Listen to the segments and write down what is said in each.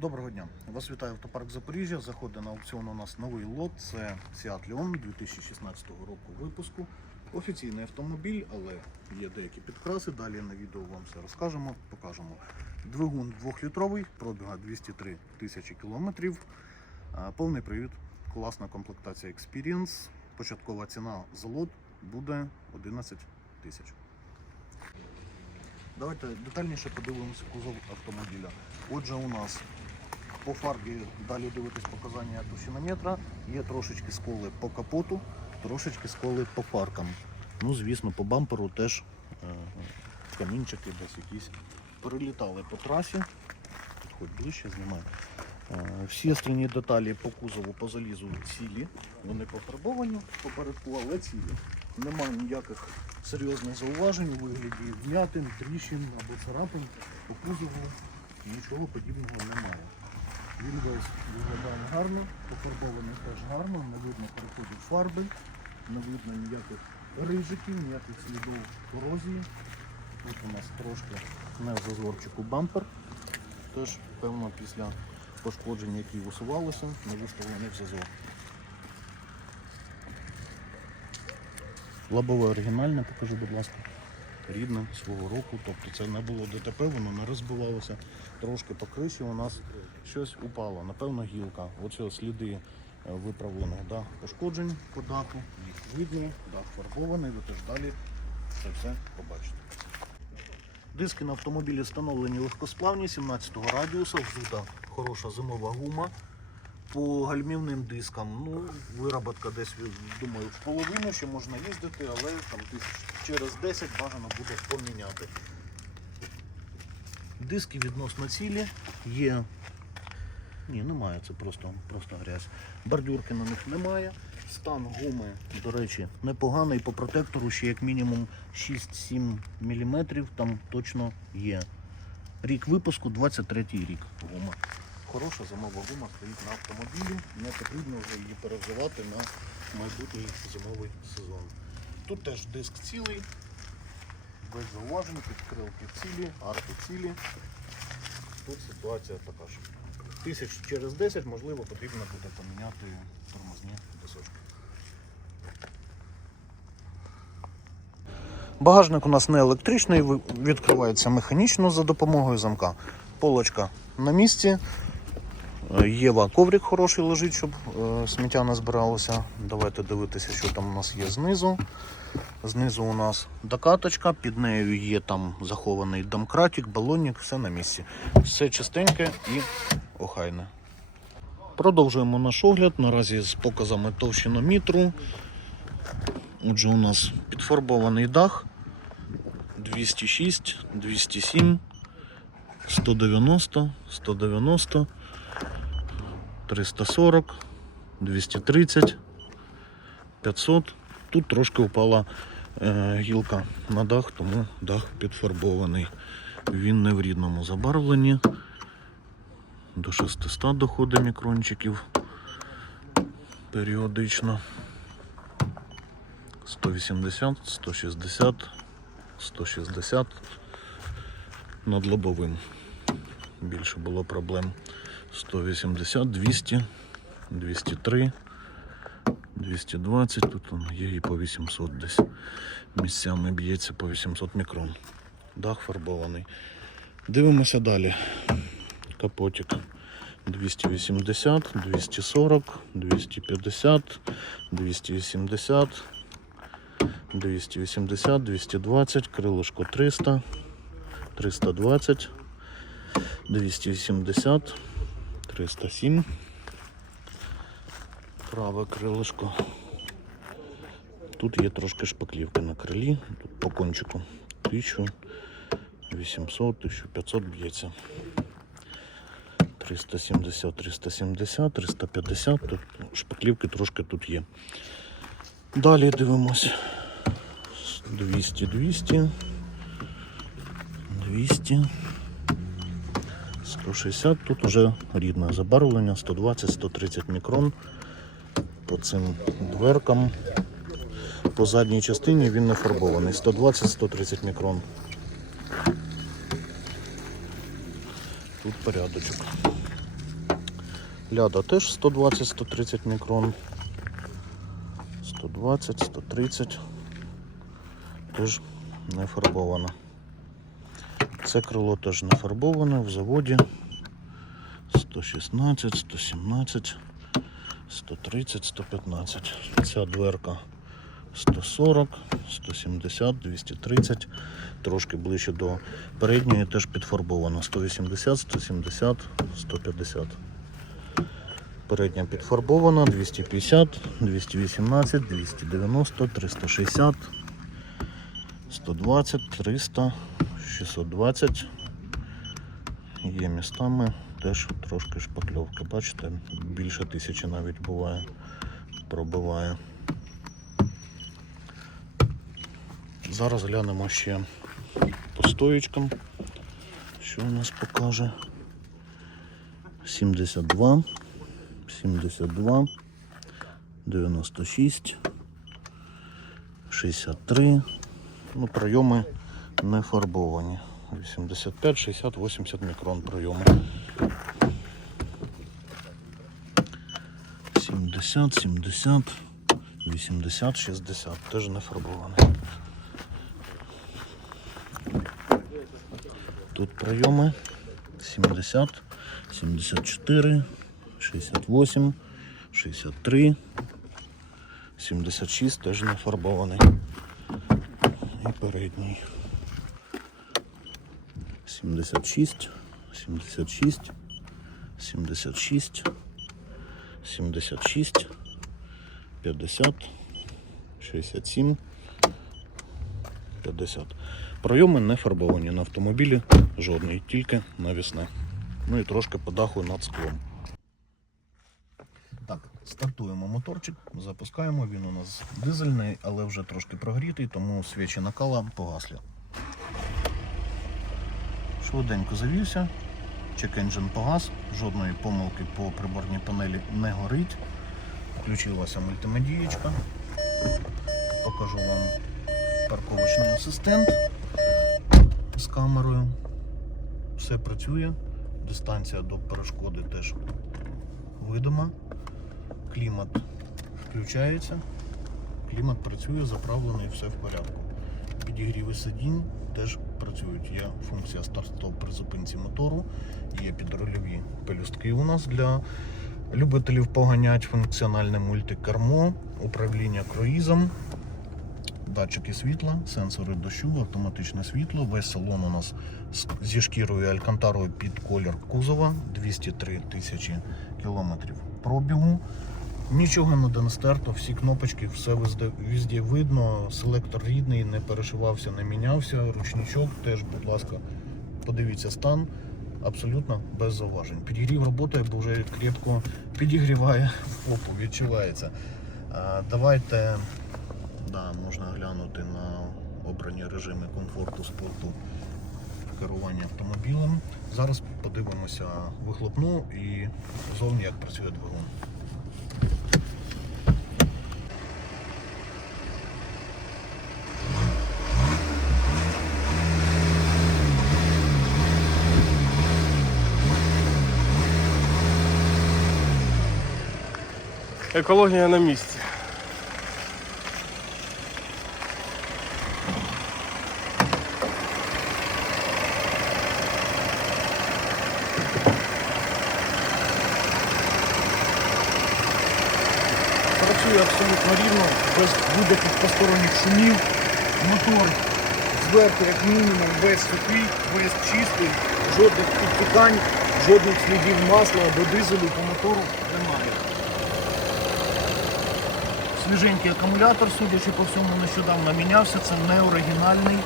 Доброго дня. Вас вітає автопарк Запоріжжя. Заходить на аукціон у нас новий лот. Це Seat Leon 2016 року випуску. Офіційний автомобіль, але є деякі підкраси. Далі на відео вам все розкажемо, покажемо. Двигун 2-літровий, пробіга 203 тисячі кілометрів. Повний привід, класна комплектація Experience. Початкова ціна за лот буде 11 тисяч. Давайте детальніше подивимося кузов автомобіля. Отже, у нас по фарбі далі дивитись показання товщинометра. Є трошечки сколи по капоту, трошечки сколи по фаркам. Ну, звісно, по бамперу теж е, камінчики десь якісь перелітали по трасі. Підходь ближче, знімай. Е, Всі остальні деталі по кузову, по залізу цілі. Вони пофарбовані попередку, але цілі. Немає ніяких серйозних зауважень у вигляді вмятин, тріщин або царапин по кузову. Нічого подібного немає. Він весь виглядає гарно, пофарбований теж гарно, не видно переходів фарби, не видно ніяких рижиків, ніяких слідів корозії. Тут у нас трошки не в зазорчику бампер. Теж, певно, після пошкоджень, які усувалися, не виставлений в зазор. Лобове оригінальне, покажи, будь ласка. Рідне свого року, тобто це не було ДТП, воно не розбивалося. Трошки по криші у нас щось упало, напевно, гілка. Оце сліди е, виправлених да, пошкоджень по даху. Їх видні, дах фарбований, ви теж далі це все побачите. Диски на автомобілі встановлені легкосплавні 17-го радіуса, взута хороша зимова гума. По гальмівним дискам, ну, вироботка десь, думаю, в половину ще можна їздити, але там через 10 бажано буде поміняти. Диски відносно цілі є. Ні, немає, це просто, просто грязь. Бордюрки на них немає. Стан гуми, до речі, непоганий. По протектору ще як мінімум 6-7 мм там точно є. Рік випуску 23 рік гума. Хороша зимова гума стоїть на автомобілі, не потрібно вже її перевзивати на майбутній зимовий сезон. Тут теж диск цілий, без зауважень, підкрилки цілі, арки цілі. Тут ситуація така ж. Тисяч через 10, можливо, потрібно буде поміняти тормозні дисочки. Багажник у нас не електричний, відкривається механічно за допомогою замка. Полочка на місці. Е, Єва коврик хороший лежить, щоб е, сміття не збиралося. Давайте дивитися, що там у нас є знизу. Знизу у нас докаточка, під нею є там захований домкратик, балонник, все на місці. Все чистеньке і охайне. Продовжуємо наш огляд. Наразі з показами товщиномітру. Отже, у нас підфарбований дах 206, 207, 190, 190, 340, 230, 500. Тут трошки упала е, гілка на дах, тому дах підфарбований. Він не в рідному забарвленні. До 600 доходить мікрончиків періодично. 180, 160, 160 над лобовим. Більше було проблем. 180, 200, 203, 220, тут он є і по 800 десь. Місцями б'ється по 800 мікрон. Дах фарбований. Дивимося далі. Капотик 280, 240, 250, 280, 280, 220, крилишко 300, 320, 280, 307, праве крилишко. Тут є трошки шпаклівки на крилі, тут по кончику 1800, 1500 б'ється. 370, 370, 350, тут шпаклівки трошки тут є. Далі дивимось. 200, 200, 200, 160. Тут вже рідне забарвлення, 120, 130 мікрон. По цим дверкам. По задній частині він не фарбований. 120-130 мікрон. Тут порядочок. Ляда теж 120-130 мікрон. 120, 130. Теж не фарбовано. Це крило теж не фарбоване в заводі. 116, 117, 130, 115. Ця дверка 140, 170, 230. Трошки ближче до передньої теж підфарбовано. 180, 170, 150. Передня підфарбована 250, 218, 290, 360, 120, 300, 620. Є містами теж трошки шпакльовки. Бачите, більше тисячі навіть буває, пробиває. Зараз глянемо ще по стоїчкам, що у нас покаже. 72, 72, 96, 63. Ну, прийоми не фарбовані. 85, 60, 80 мікрон прийоми. 70, 70, 80, 60. Теж не фарбований. Тут прийоми 70, 74, 68, 63, 76 теж не фарбований. І передній. 76, 76, 76, 76, 50, 67, 50. Пройоми не фарбовані на автомобілі, жодний, тільки навісне. Ну і трошки по даху над склом. Так, стартуємо моторчик, запускаємо. Він у нас дизельний, але вже трошки прогрітий, тому свічі накала погаслі. Швиденько завівся, чек-енджин погас, жодної помилки по приборній панелі не горить. Включилася мультимедієчка. Покажу вам парковочний асистент з камерою. Все працює. Дистанція до перешкоди теж видима. Клімат включається. Клімат працює, заправлений, все в порядку. Підігріви сидінь теж працюють. Є функція старт-стоп при зупинці мотору, є підрульові пелюстки у нас для любителів поганять, функціональне мультикермо, управління круїзом, датчики світла, сенсори дощу, автоматичне світло. Весь салон у нас зі шкірою алькантарою під колір кузова, 203 тисячі кілометрів пробігу. Нічого не не стерто, всі кнопочки, все везде, видно. Селектор рідний, не перешивався, не мінявся. Ручничок теж, будь ласка, подивіться стан. Абсолютно без зауважень. Підігрів роботи, бо вже крепко підігріває в попу, відчувається. Давайте да, можна глянути на обрані режими комфорту спорту керування автомобілем. Зараз подивимося вихлопну і зовні як працює двигун. Екологія на місці. Працює абсолютно рівно, без будь-яких посторонніх шумів. Мотор зверху, як мінімум, весь сухий, весь чистий, жодних підтікань, жодних слідів масла або дизелю по мотору немає. Свіженький акумулятор, судячи по всьому, нещодавно мінявся, це не оригінальний.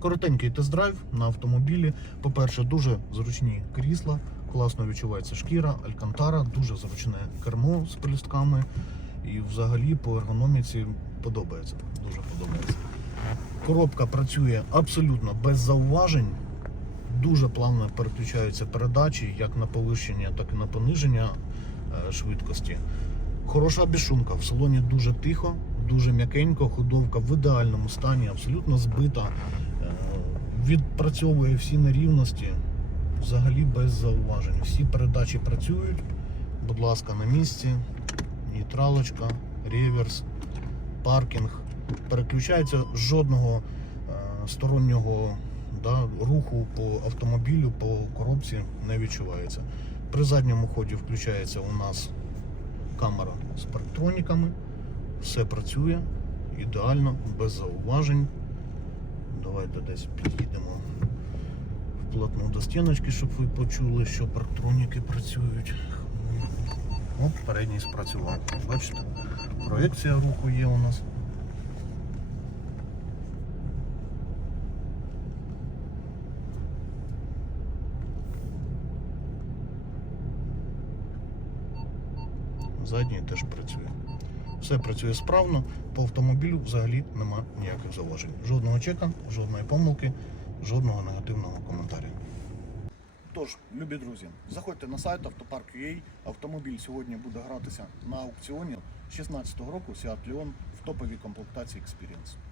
Коротенький тест-драйв на автомобілі. По-перше, дуже зручні крісла, класно відчувається шкіра, алькантара, дуже зручне кермо з пелюстками. І взагалі по ергономіці подобається. Дуже подобається. Коробка працює абсолютно без зауважень. Дуже плавно переключаються передачі, як на повищення, так і на пониження е, швидкості. Хороша безшумка. В салоні дуже тихо, дуже м'якенько, ходовка в ідеальному стані, абсолютно збита. Е, відпрацьовує всі нерівності взагалі без зауважень. Всі передачі працюють. Будь ласка, на місці. Нейтралочка, реверс, паркінг. Переключається жодного е, стороннього да, руху по автомобілю, по коробці не відчувається. При задньому ході включається у нас камера з парктроніками. Все працює ідеально, без зауважень. Давайте десь під'їдемо вплотну до стіночки, щоб ви почули, що парктроніки працюють. Оп, передній спрацював. Бачите? Проекція руху є у нас. Задній теж працює. Все працює справно, по автомобілю взагалі нема ніяких зауважень. Жодного чека, жодної помилки, жодного негативного коментаря. Тож, любі друзі, заходьте на сайт Автопарк.ua. Автомобіль сьогодні буде гратися на аукціоні 16-го року Seat Leon в топовій комплектації Experience.